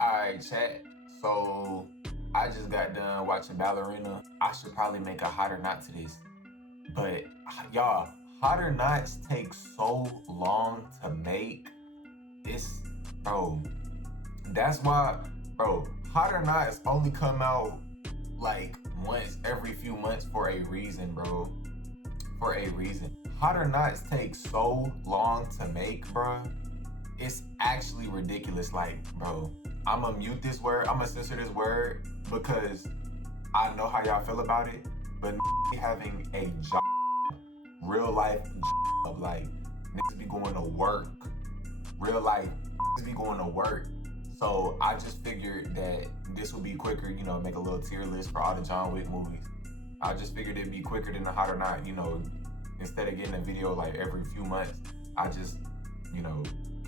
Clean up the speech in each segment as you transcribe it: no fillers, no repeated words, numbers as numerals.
Alright, chat. So I just got done watching Ballerina. I should probably make a hot or not to this. But y'all, hot or nots take so long to make. It's bro. That's why, bro, hot or nots only come out like once every few months for a reason, bro. For a reason. Hot or nots take so long to make, bro. It's actually ridiculous. Like, bro, I'ma mute this word. I'ma censor this word because I know how y'all feel about it. But having a job, real life job, like niggas be going to work. Real life niggas be going to work. So I just figured that this would be quicker, make a little tier list for all the John Wick movies. I just figured it'd be quicker than the hot or not, instead of getting a video like every few months, I just,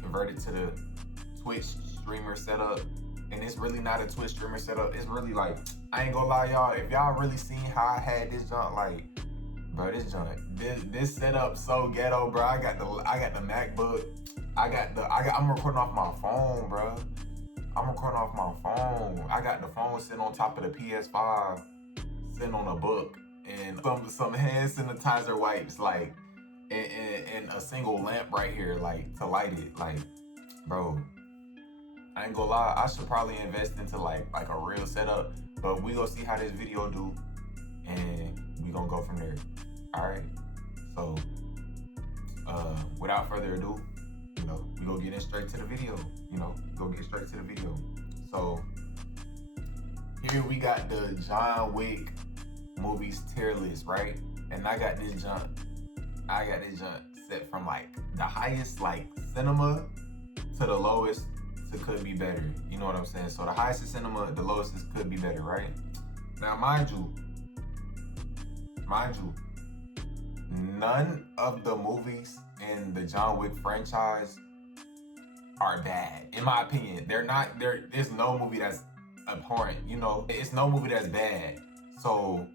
convert it to the Twitch streamer setup. And it's really not a Twitch streamer setup. It's really like, I ain't gonna lie, y'all. If y'all really seen how I had this junk, like, bro, this setup so ghetto, bro. I got the MacBook. I'm recording off my phone, bro. I'm recording off my phone. I got the phone sitting on top of the PS5, sitting on a book, and some hand sanitizer wipes, like, and a single lamp right here, like, to light it. Like, bro, I ain't gonna lie, I should probably invest into like a real setup, but we gonna see how this video do, and we gonna go from there. All right. So, without further ado, we gonna get in straight to the video. Go get straight to the video. So here we got the John Wick movies tier list, right? And I got this junk set from like the highest, like, cinema, to the lowest to could be better. You know what I'm saying? So the highest is cinema, the lowest is could be better, right? Now, mind you, none of the movies in the John Wick franchise are bad. In my opinion, there's no movie that's abhorrent, it's no movie that's bad. So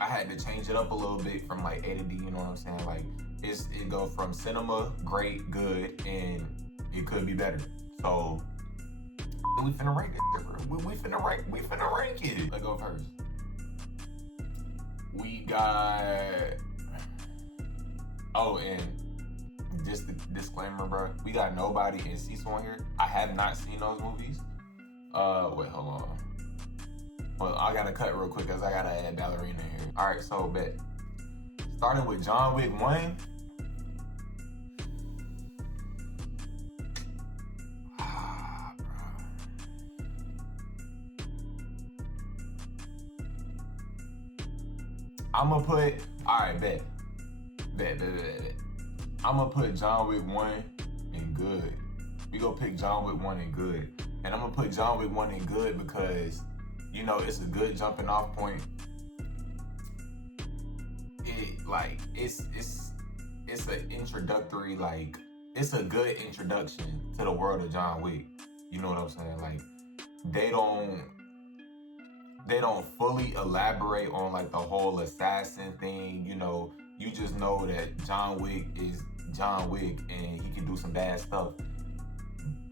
I had to change it up a little bit from like A to D, you know what I'm saying? Like, it go from cinema, great, good, and it could be better. So we finna rank it, bro. We finna rank it. Let's go first. We got, and just the disclaimer, bro. We got Nobody and Cecil on here. I have not seen those movies. Wait, hold on. Well, I gotta cut real quick because I gotta add Ballerina here. All right, so bet. Starting with John Wick 1. I'ma put, all right, bet. I'ma put John Wick 1 in good. We gonna pick John Wick 1 in good. And I'm gonna put John Wick 1 in good because, it's a good jumping off point. It's an introductory, like, it's a good introduction to the world of John Wick. You know what I'm saying? Like, they don't fully elaborate on like the whole assassin thing. You just know that John Wick is John Wick and he can do some bad stuff.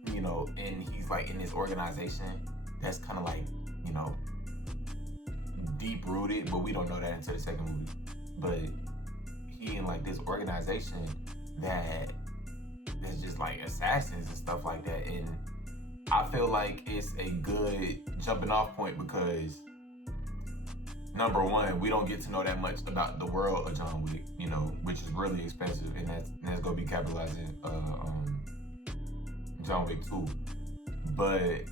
And he's like in this organization that's kind of like, deep rooted, but we don't know that until the second movie. But he in like this organization that is just like assassins and stuff like that. And I feel like it's a good jumping off point because, number one, we don't get to know that much about the world of John Wick, which is really expensive, and that's gonna be capitalized in John Wick 2. But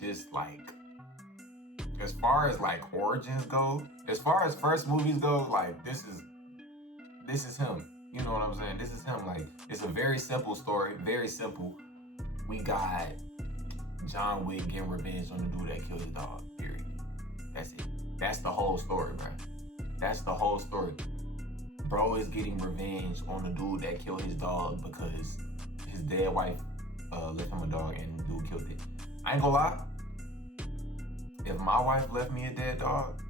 just like, as far as like origins go, as far as first movies go, like this is him. You know what I'm saying? This is him. Like, it's a very simple story, very simple. We got John Wick getting revenge on the dude that killed his dog, period. That's it. That's the whole story, bro. That's the whole story. Bro is getting revenge on the dude that killed his dog because his dead wife left him a dog and the dude killed it. I ain't gonna lie. If my wife left me a dead dog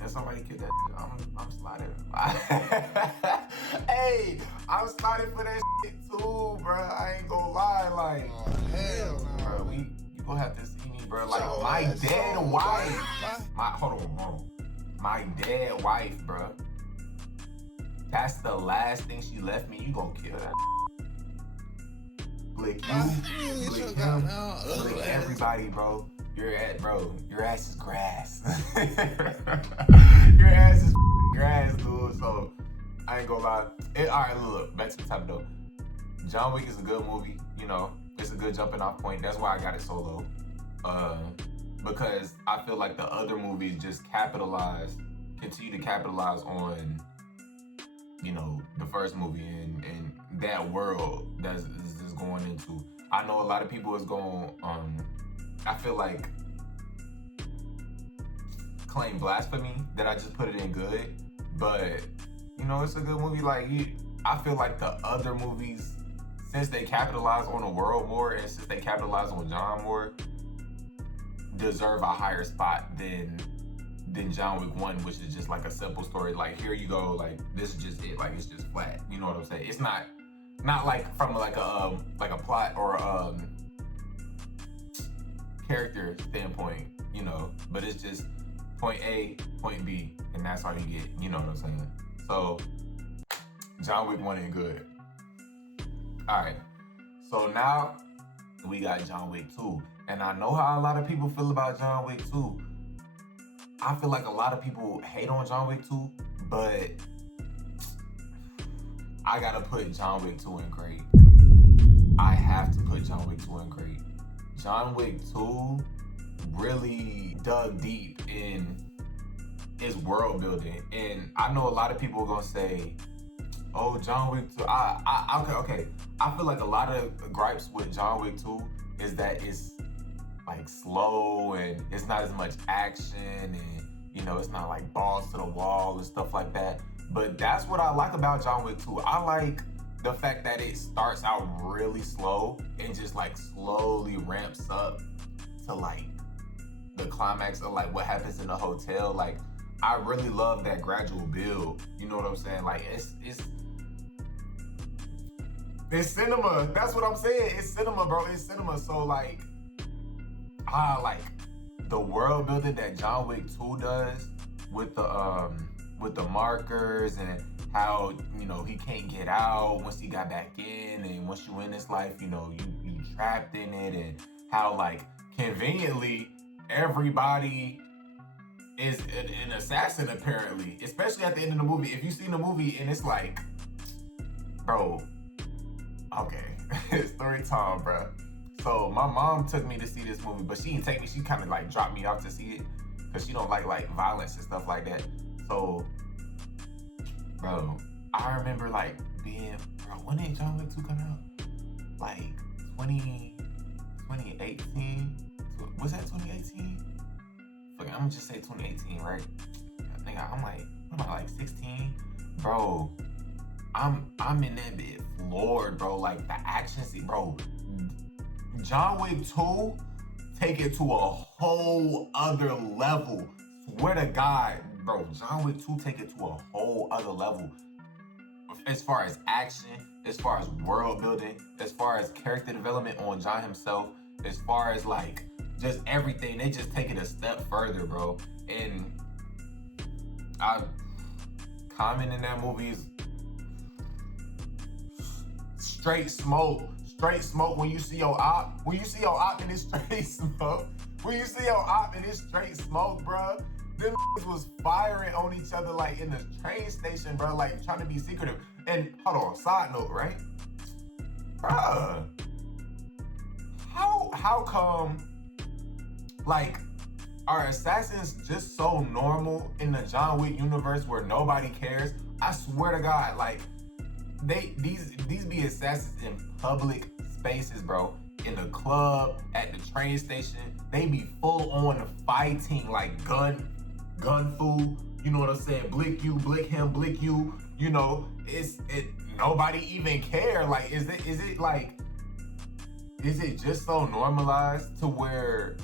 and somebody killed that shit, I'm sliding. Hey, I'm sliding for that shit too, bro. I ain't gonna lie. Like, hell no. Bro, gonna have to see me, bro. Like my dead wife. Hold on. My dead wife, bro. That's the last thing she left me. You gonna kill that? Blick you, blick him, blick everybody, bro. Your ass is grass. Your ass is grass, dude. So I ain't gonna lie. Alright, look, back to the topic though. John Wick is a good movie, you know. It's a good jumping off point. That's why I got it so low. Because I feel like the other movies just continue to capitalize on, you know, the first movie and that world that's going into. I know a lot of people is going I feel like claim blasphemy that I just put it in good, but you know, it's a good movie. Like I feel like the other movies, since they capitalize on the world more and since they capitalize on John more, deserve a higher spot than John Wick 1, which is just like a simple story. Like, here you go, like this is just it, like it's just flat. You know what I'm saying? It's not like from like a plot or character standpoint, you know, but it's just point A, point B, and that's all you get. You know what I'm saying? So John Wick 1 ain't good. All right, so now we got John Wick 2, and I know how a lot of people feel about John Wick 2. I feel like a lot of people hate on John Wick 2, but I gotta put John Wick 2 in great. I have to put John Wick 2 in great. John Wick 2 really dug deep in his world building, and I know a lot of people are gonna say, "Oh, John Wick 2." Okay. I feel like a lot of gripes with John Wick 2 is that it's like slow and it's not as much action, and you know, it's not like balls to the wall and stuff like that. But that's what I like about John Wick 2. I like the fact that it starts out really slow and just like slowly ramps up to like the climax of like what happens in the hotel. Like, I really love that gradual build. You know what I'm saying? Like, it's cinema. That's what I'm saying. It's cinema, bro. It's cinema. So like, I like the world building that John Wick 2 does with the markers and how, you know, he can't get out once he got back in, and once you in this life, you know, you trapped in it, and how like conveniently everybody is an assassin apparently, especially at the end of the movie. If you've seen the movie and it's like, bro, okay, story time, bro. So my mom took me to see this movie, but she didn't take me. She kind of like dropped me off to see it because she don't like violence and stuff like that. So, bro, I remember like being, bro, when did John Wick 2 come out? Like 2018? Was that 2018? Fuck, I'm gonna just say 2018, right? I think I'm like 16, bro. I'm in that bit floored, bro. Like the action scene, bro. John Wick 2 take it to a whole other level. Swear to God, bro. John Wick 2 take it to a whole other level. As far as action, as far as world building, as far as character development on John himself, as far as like just everything, they just take it a step further, bro. And Common in that movie is straight smoke. Straight smoke when you see your op. When you see your op and it's straight smoke. When you see your op and it's straight smoke, bro. Them was firing on each other like in the train station, bro. Like trying to be secretive. And hold on, side note, right? Bruh. How come, like, are assassins just so normal in the John Wick universe where nobody cares? I swear to God, like, these be assassins in public spaces, bro. In the club, at the train station, they be full on fighting, like gun fu. You know what I'm saying? Blick you, blick him, blick you. You know, nobody even care. Like, is it just so normalized to where,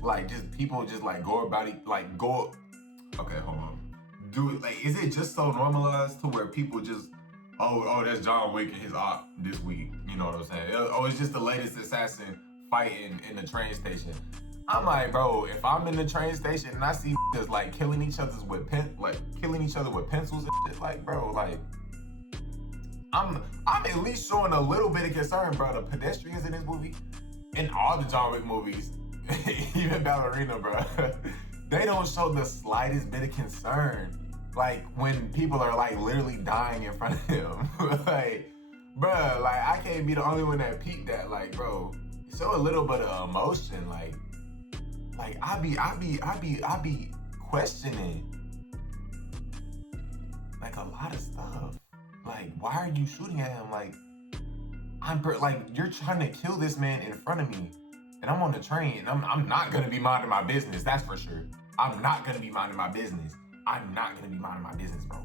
like, just people just like go about it, like go. Okay, hold on. Do it like, is it just so normalized to where people just, oh, that's John Wick and his op this week? You know what I'm saying? Oh, it's just the latest assassin fighting in the train station. I'm like, bro, if I'm in the train station and I see just like killing each other with pencils and shit, like, bro, like, I'm at least showing a little bit of concern, bro. The pedestrians in this movie, in all the John Wick movies, even Ballerina, bro, they don't show the slightest bit of concern. Like when people are like literally dying in front of him, like, bro, like I can't be the only one that peeped that. Like, bro, show a little bit of emotion, like I be questioning like a lot of stuff. Like, why are you shooting at him? Like, like you're trying to kill this man in front of me, and I'm on the train, and I'm not gonna be minding my business. That's for sure. I'm not gonna be minding my business. I'm not gonna be minding my business, bro.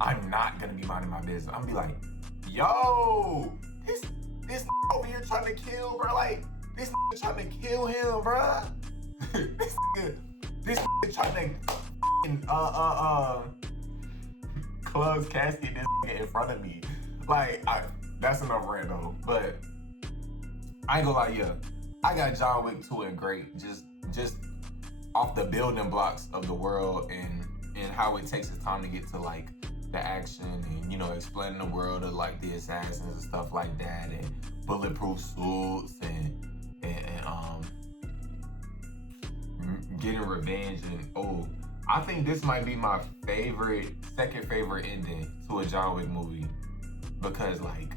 I'm not gonna be minding my business. I'm gonna be like, yo, this over here trying to kill, bro. Like, this trying to kill him, bro. this trying to close casket this in front of me. Like, that's enough rant though. But I ain't gonna lie, yeah, I got John Wick 2 and great. Just off the building blocks of the world and how it takes its time to get to like the action and, you know, explaining the world of like the assassins and stuff like that, and bulletproof suits and getting revenge. And I think this might be my second favorite ending to a John Wick movie, because like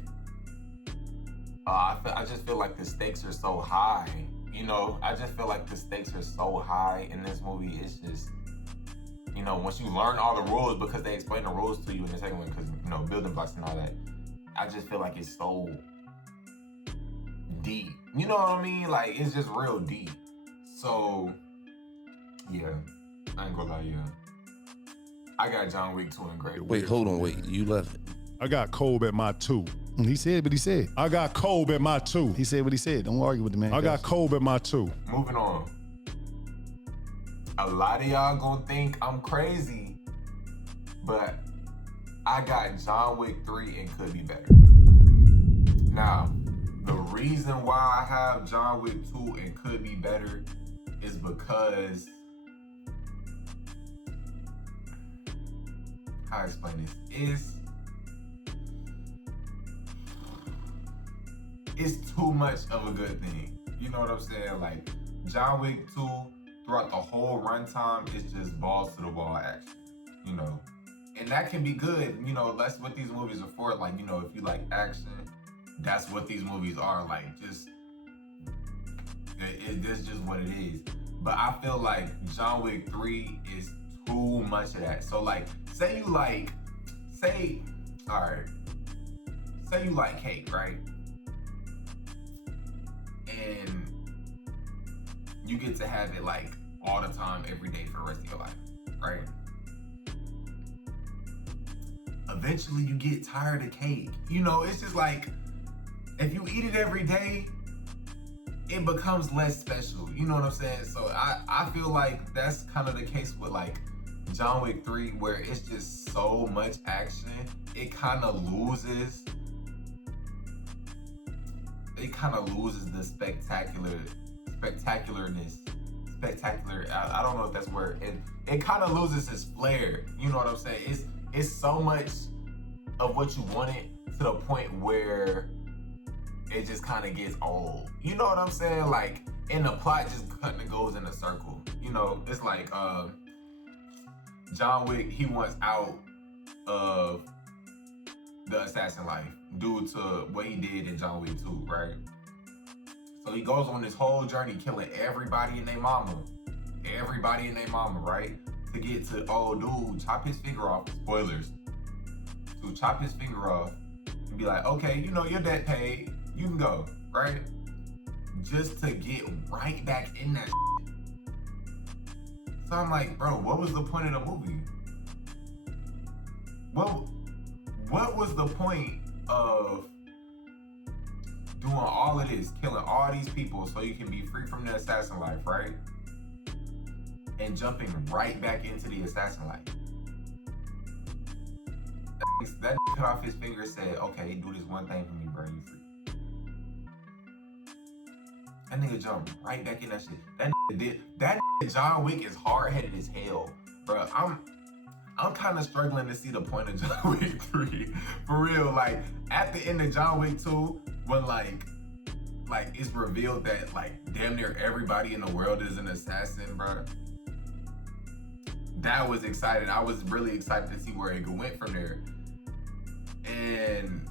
I just feel like the stakes are so high. You know, I just feel like the stakes are so high in this movie. It's just, you know, once you learn all the rules, because they explain the rules to you in the second one, because, you know, building blocks and all that, I just feel like it's so deep. You know what I mean? Like, it's just real deep. So, yeah, I ain't gonna lie, yeah. I got John Wick 2 and great. Wait, hold on, wait. You left it. I got Kobe at my 2. He said what he said. I got Kobe at my 2. He said what he said. Don't argue with the man. I got Kobe at my 2. Moving on. A lot of y'all gonna think I'm crazy, but I got John Wick 3 and could be better. Now, the reason why I have John Wick 2 and could be better is because, how I explain this? It's too much of a good thing. You know what I'm saying? Like, John Wick 2, throughout the whole runtime, it's just balls to the wall action, you know? And that can be good, you know, that's what these movies are for. Like, you know, if you like action, that's what these movies are. Like, just, it's just what it is. But I feel like John Wick 3 is too much of that. So like, say you like cake, right? And you get to have it like all the time, every day for the rest of your life, right? Eventually you get tired of cake. You know, it's just like, if you eat it every day, it becomes less special. You know what I'm saying? So I feel like that's kind of the case with like John Wick 3, where it's just so much action, it kind of loses the spectacularness. I don't know if that's where it kind of loses its flair. You know what I'm saying? It's so much of what you wanted to the point where it just kind of gets old. You know what I'm saying? Like, and the plot just kind of goes in a circle. You know, it's like John Wick, he wants out of the assassin life due to what he did in John Wick 2, right? So he goes on this whole journey killing everybody and their mama, right? To get to, oh dude, chop his finger off, spoilers. To chop his finger off and be like, okay, you know, your debt paid, you can go, right? Just to get right back in that shit. So I'm like, bro, what was the point of the movie? What was the point of doing all of this, killing all these people so you can be free from the assassin life, right? And jumping right back into the assassin life. That cut off his finger, said, okay, do this one thing for me, bro, you free. That nigga jumped right back in that shit. That nigga John Wick is hard-headed as hell, bro. I'm kind of struggling to see the point of John Wick 3. For real, like, at the end of John Wick 2, when, like, it's revealed that, like, damn near everybody in the world is an assassin, bro. That was exciting. I was really excited to see where it went from there. And,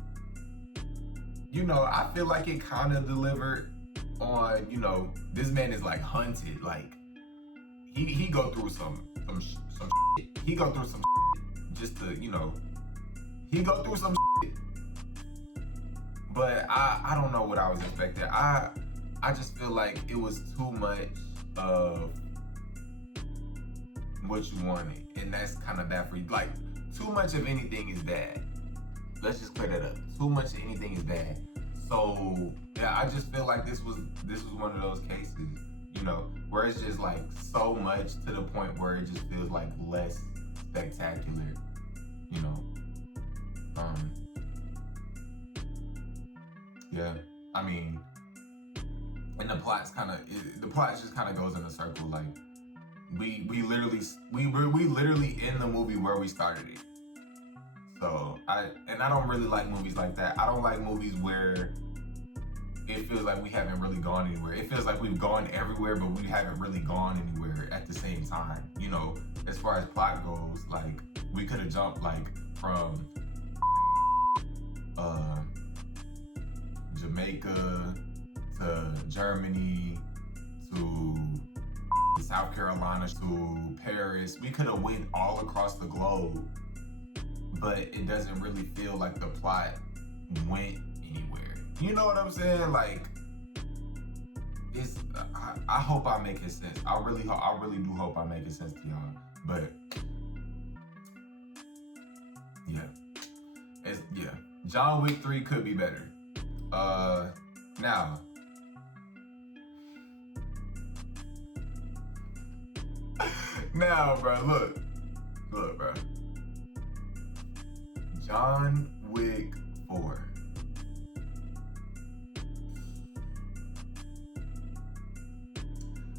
you know, I feel like it kind of delivered on, you know, this man is, like, hunted. Like, he go through some shit. He go through some shit just to, you know, he go through some shit. But I don't know what I was expecting. I just feel like it was too much of what you wanted. And that's kind of bad for you. Like, too much of anything is bad. Let's just clear that up. Too much of anything is bad. So, yeah, I just feel like this was one of those cases, you know, where it's just like so much to the point where it just feels like less spectacular, you know. Yeah, I mean, and the plot just kind of goes in a circle. Like, we literally in the movie where we started it. So I don't really like movies like that. I don't like movies where it feels like we haven't really gone anywhere. It feels like we've gone everywhere, but we haven't really gone anywhere at the same time. You know, as far as plot goes, like, we could have jumped, like, from Jamaica to Germany to South Carolina to Paris. We could have went all across the globe, but it doesn't really feel like the plot went anywhere. You know what I'm saying? Like, it's. I hope I make it sense. I really do hope I make it sense to y'all. But yeah, John Wick 3 could be better. Now. Now, bro, look, bro. John Wick 4.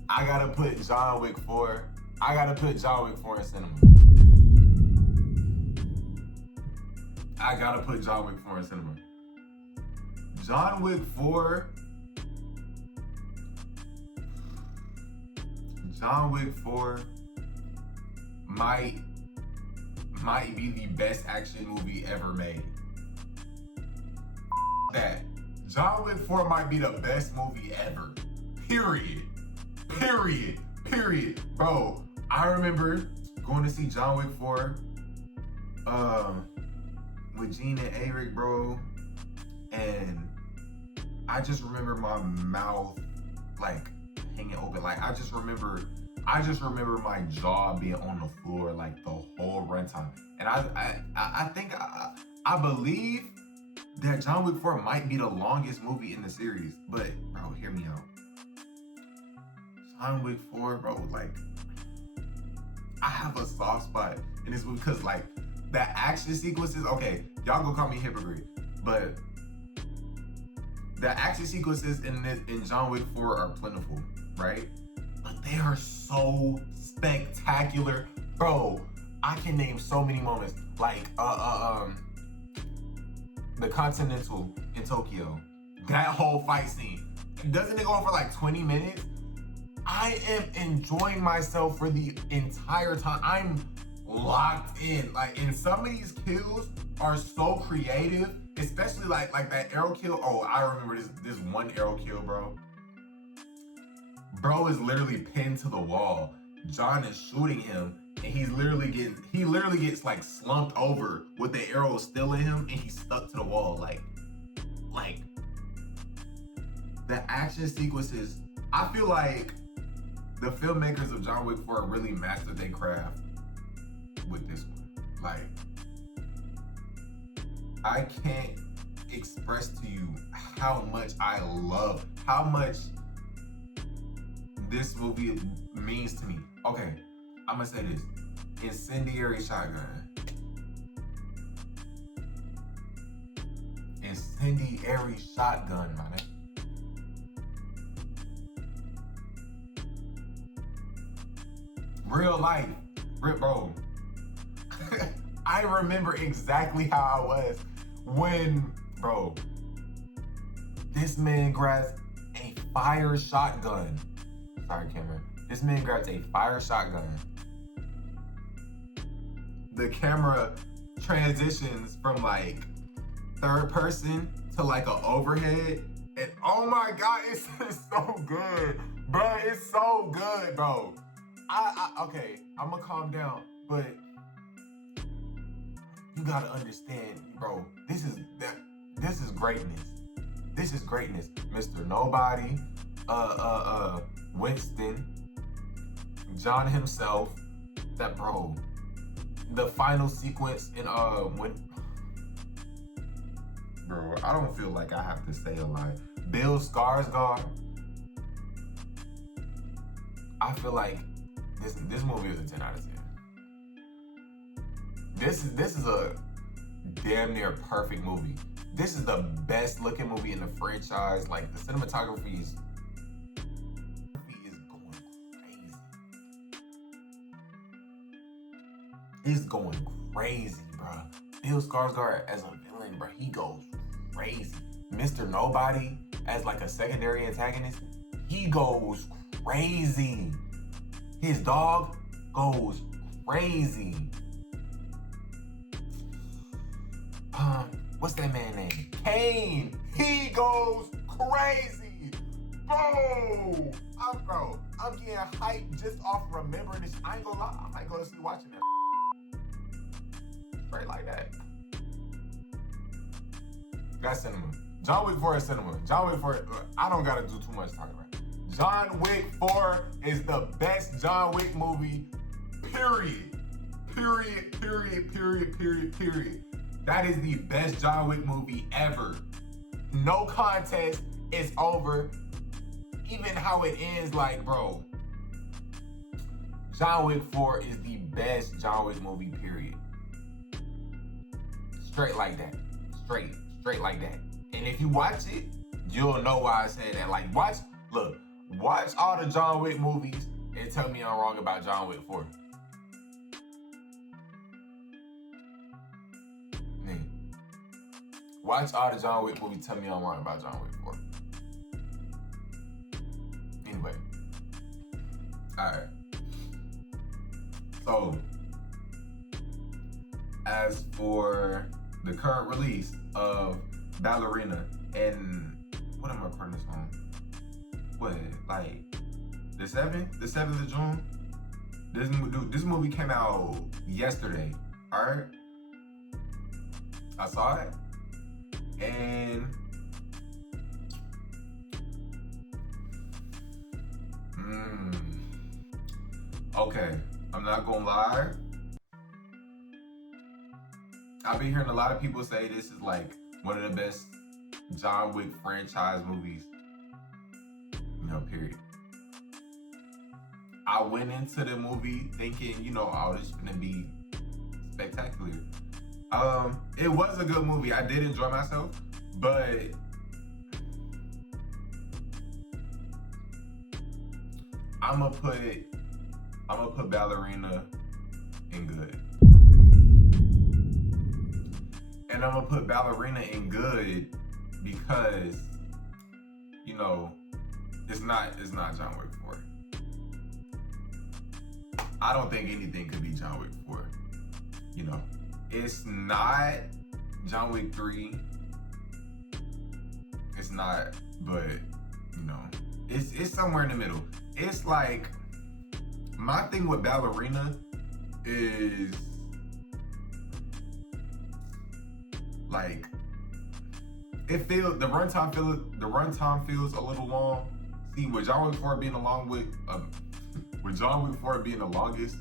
I gotta put John Wick 4 in cinema. I gotta put John Wick 4 in cinema. John Wick 4. John Wick 4 might be the best action movie ever made. That. John Wick 4 might be the best movie ever. Period. Bro, I remember going to see John Wick 4 with Gene and Eric, bro. And I just remember my mouth, like, hanging open. Like, I just remember my jaw being on the floor, like, the whole runtime. And I believe that John Wick 4 might be the longest movie in the series. But, bro, hear me out. John Wick 4, bro, like, I have a soft spot in this movie because, like, the action sequences, okay, y'all gonna call me a hypocrite, but the action sequences in John Wick 4 are plentiful, right? But they are so spectacular. Bro, I can name so many moments. Like, the Continental in Tokyo. That whole fight scene. Doesn't it go on for like 20 minutes? I am enjoying myself for the entire time. I'm locked in. Like, and some of these kills are so creative, especially like that arrow kill. Oh, I remember this one arrow kill, bro. Bro is literally pinned to the wall. John is shooting him, and he literally gets like slumped over with the arrow still in him, and he's stuck to the wall. Like the action sequences. I feel like the filmmakers of John Wick 4 really mastered their craft with this one. Like, I can't express to you how much how much this movie means to me. Okay, I'm gonna say this. Incendiary shotgun. Incendiary shotgun, man. Real life. Bro. I remember exactly how I was when, bro, this man grabs a fire shotgun. Sorry, camera. This man grabs a fire shotgun. The camera transitions from like third person to like an overhead. And oh my God, it's so good. Bro, it's so good, bro. Okay, I'm gonna calm down, but you gotta understand, bro, this is greatness. This is greatness. Mr. Nobody, Winston, John himself, that bro. The final sequence in when bro, I don't feel like I have to say a lot. Bill Skarsgård. I feel like this movie is a 10 out of 10. This is a damn near perfect movie. This is the best looking movie in the franchise. Like the cinematography is going crazy. It's going crazy, bro. Bill Skarsgård as a villain, bro, he goes crazy. Mr. Nobody as like a secondary antagonist, he goes crazy. His dog goes crazy. What's that man's name? Kane. He goes crazy. Bro, I'm getting hyped just off remembering this. I ain't gonna lie, I might go to sleep watching that. Straight like that. That's cinema. John Wick 4 is cinema. John Wick 4, I don't gotta do too much talking about it. John Wick 4 is the best John Wick movie, period. Period. That is the best John Wick movie ever. No contest, it's over. Even how it ends, like, bro. John Wick 4 is the best John Wick movie, period. Straight like that. Straight like that. And if you watch it, you'll know why I say that. Like, watch all the John Wick movies and tell me I'm wrong about John Wick 4. Watch all the John Wick movies, tell me I'm wrong about John Wick 4. Anyway. Alright. So, as for the current release of Ballerina, and what am I recording this on? What, like the 7th? The 7th of June? This movie came out yesterday, alright? I saw it. And okay, I'm not gonna lie. I've been hearing a lot of people say this is like one of the best John Wick franchise movies, period. I went into the movie thinking, oh, this is gonna be spectacular. It was a good movie. I did enjoy myself, but I'm gonna put Ballerina in good. And I'm gonna put Ballerina in good because, it's not John Wick 4. I don't think anything could be John Wick 4. It's not John Wick 3. It's not, but it's somewhere in the middle. It's like, my thing with Ballerina is like, the runtime feels a little long. See, with John Wick 4 being with John Wick 4 being the longest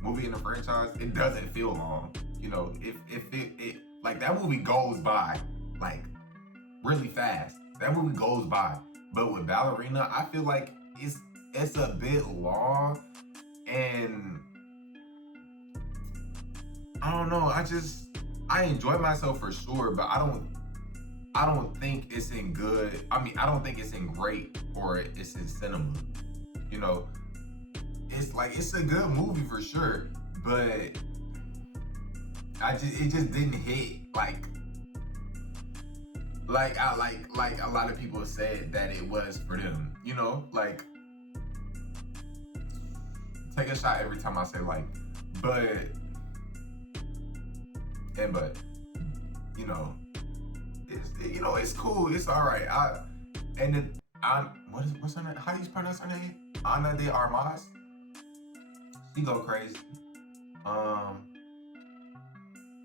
movie in the franchise, it doesn't feel long. If it like, that movie goes by like really fast. That movie goes by. But with Ballerina, I feel like it's a bit long, and I don't know. I enjoy myself for sure, but I don't think it's in good. I don't think it's in great, or it's in cinema. it's a good movie for sure, but it just didn't hit like a lot of people said that it was for them. You know, like take a shot every time I say like, but you know, it's cool. It's all right. What's her name? How do you pronounce her name? Ana de Armas. She go crazy. I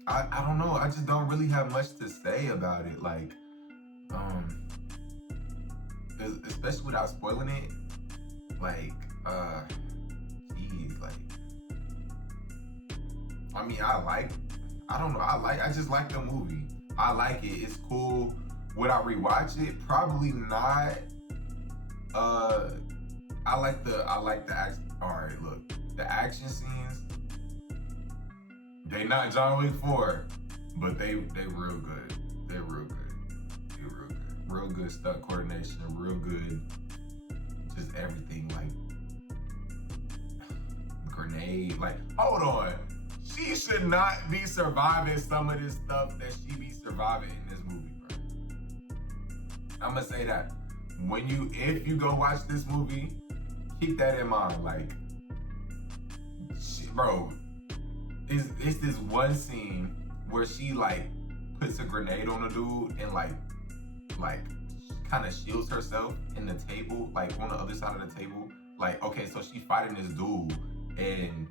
don't know. I just don't really have much to say about it. Like, especially without spoiling it. Like, geez, like, I mean, I just like the movie. I like it. It's cool. Would I rewatch it? Probably not. I like the action. All right, look, the action scenes. They not John Wick 4, but they real good. They're real good. They're real good. Real good stunt coordination. Real good. Just everything. Like grenade. Like, hold on. She should not be surviving some of this stuff that she be surviving in this movie, bro. I'm gonna say that. If you go watch this movie, keep that in mind. Like, bro, it's this one scene where she like puts a grenade on a dude and like kind of shields herself in the table, like on the other side of the table. Like, okay, so she's fighting this dude and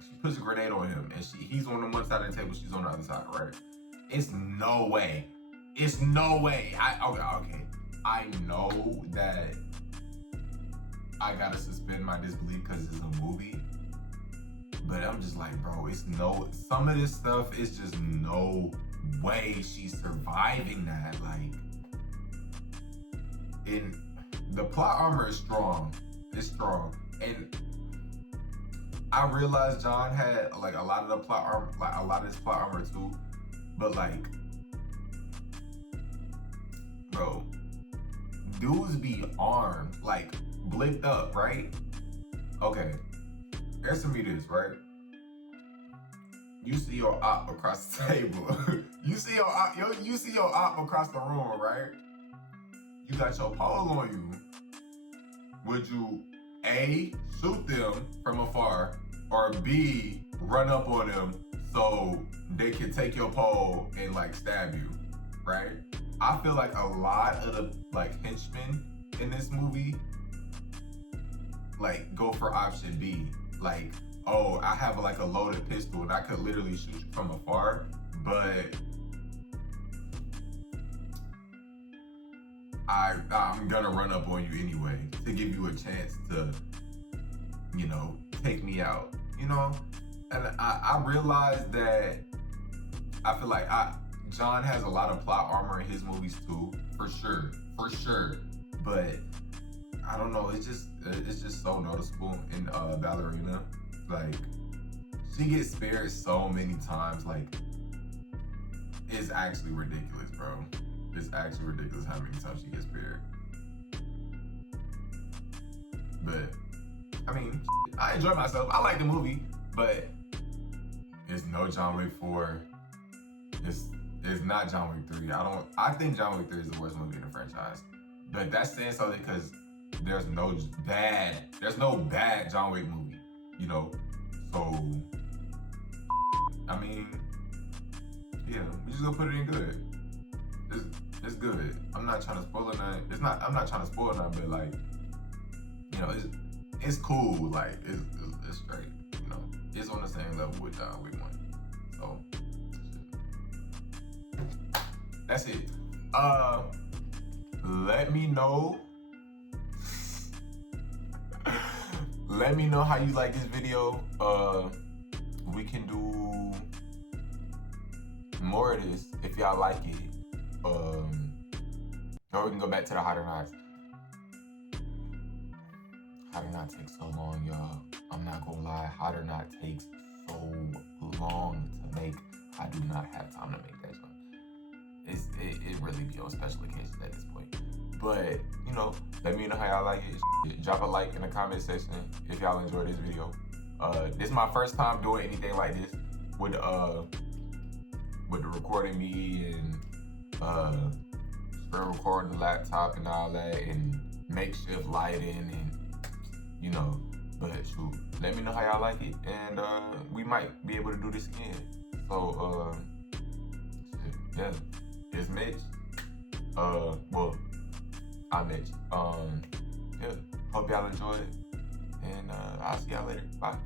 she puts a grenade on him and he's on the one side of the table, she's on the other side, right? It's no way. Okay. I know that I gotta suspend my disbelief because it's a movie. But I'm just like, bro, some of this stuff is just no way she's surviving that. Like, the plot armor is strong. It's strong. And I realized John had like a lot of the plot armor, like a lot of his plot armor too. But like, bro, dudes be armed, like blicked up, right? Okay, answer me this, right? You see your op across the table. you see your op across the room, right? You got your pole on you. Would you A, shoot them from afar, or B, run up on them so they can take your pole and like stab you, right? I feel like a lot of the like henchmen in this movie like go for option B. Like, oh, I have like a loaded pistol and I could literally shoot you from afar, but I'm gonna run up on you anyway to give you a chance to, you know, take me out, you know? And I realized that I feel like John has a lot of plot armor in his movies too, for sure. But I don't know, it's just so noticeable in Ballerina. Like, she gets spared so many times, like, it's actually ridiculous, bro. It's actually ridiculous how many times she gets spared. But, I mean, I enjoy myself. I like the movie, but it's no John Wick 4. It's not John Wick 3. I think John Wick 3 is the worst movie in the franchise. But that's saying something because there's no bad John Wick movie, you know? So, I mean, yeah, we just gonna put it in good. It's good. I'm not trying to spoil it. I'm not trying to spoil it, but like, you know, it's cool. Like, it's straight. You know, it's on the same level with John Wick 1. So, that's it. Let me know. Let me know how you like this video. We can do more of this if y'all like it. Or we can go back to the Hot or Nots. Hot or Not takes so long, y'all. I'm not gonna lie. Hot or Not takes so long to make. I do not have time to make that one. it really be on special occasions at this point. But you know, let me know how y'all like it. Drop a like in the comment section if y'all enjoy this video. This is my first time doing anything like this with the recording me and screen recording the laptop and all that, and makeshift lighting, and you know. But shoot, let me know how y'all like it, and we might be able to do this again. So yeah, it's Mitch. Well, I'm Mitch. Yeah, hope y'all enjoyed it, and I'll see y'all later. Bye.